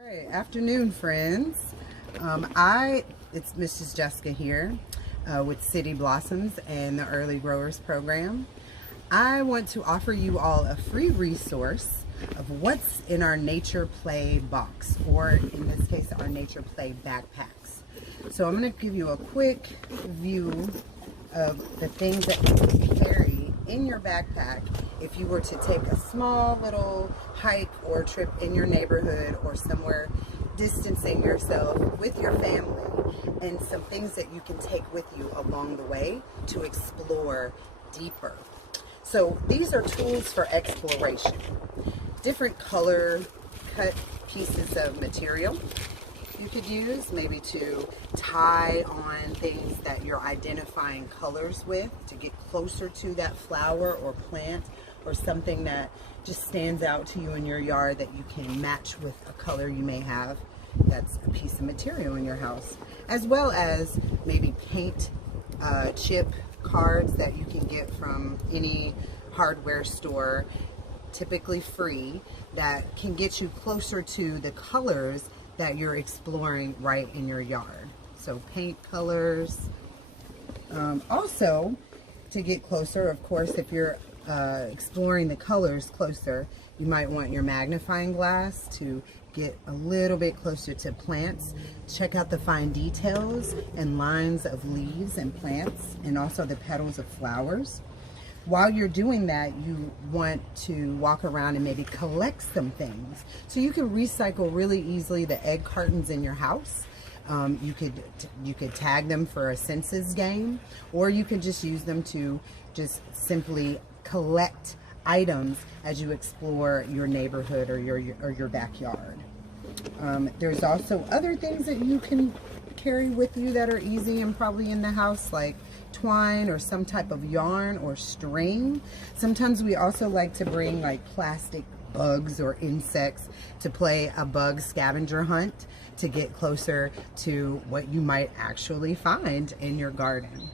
Alright, afternoon friends. It's Mrs. Jessica here with City Blossoms and the Early Growers Program. I want to offer you all a free resource of what's in our Nature Play box, or in this case our Nature Play backpacks. So I'm going to give you a quick view of the things that you can carry in your backpack if you were to take a small little hike or trip in your neighborhood or somewhere, distancing yourself with your family, and some things that you can take with you along the way to explore deeper. So these are tools for exploration. Different color cut pieces of material you could use, maybe to tie on things that you're identifying colors with to get closer to that flower or plant, or something that just stands out to you in your yard that you can match with a color you may have that's a piece of material in your house, as well as maybe paint chip cards that you can get from any hardware store, typically free, that can get you closer to the colors that you're exploring right in your yard. So paint colors. Also, to get closer, of course, if you're exploring the colors closer, you might want your magnifying glass to get a little bit closer to plants. Check out the fine details and lines of leaves and plants, and also the petals of flowers. While you're doing that, you want to walk around and maybe collect some things. So you can recycle really easily the egg cartons in your house. You could tag them for a census game, or you could just use them to just simply collect items as you explore your neighborhood or your backyard. There's also other things that you can carry with you that are easy and probably in the house, like twine or some type of yarn or string. Sometimes we also like to bring like plastic bugs or insects to play a bug scavenger hunt to get closer to what you might actually find in your garden.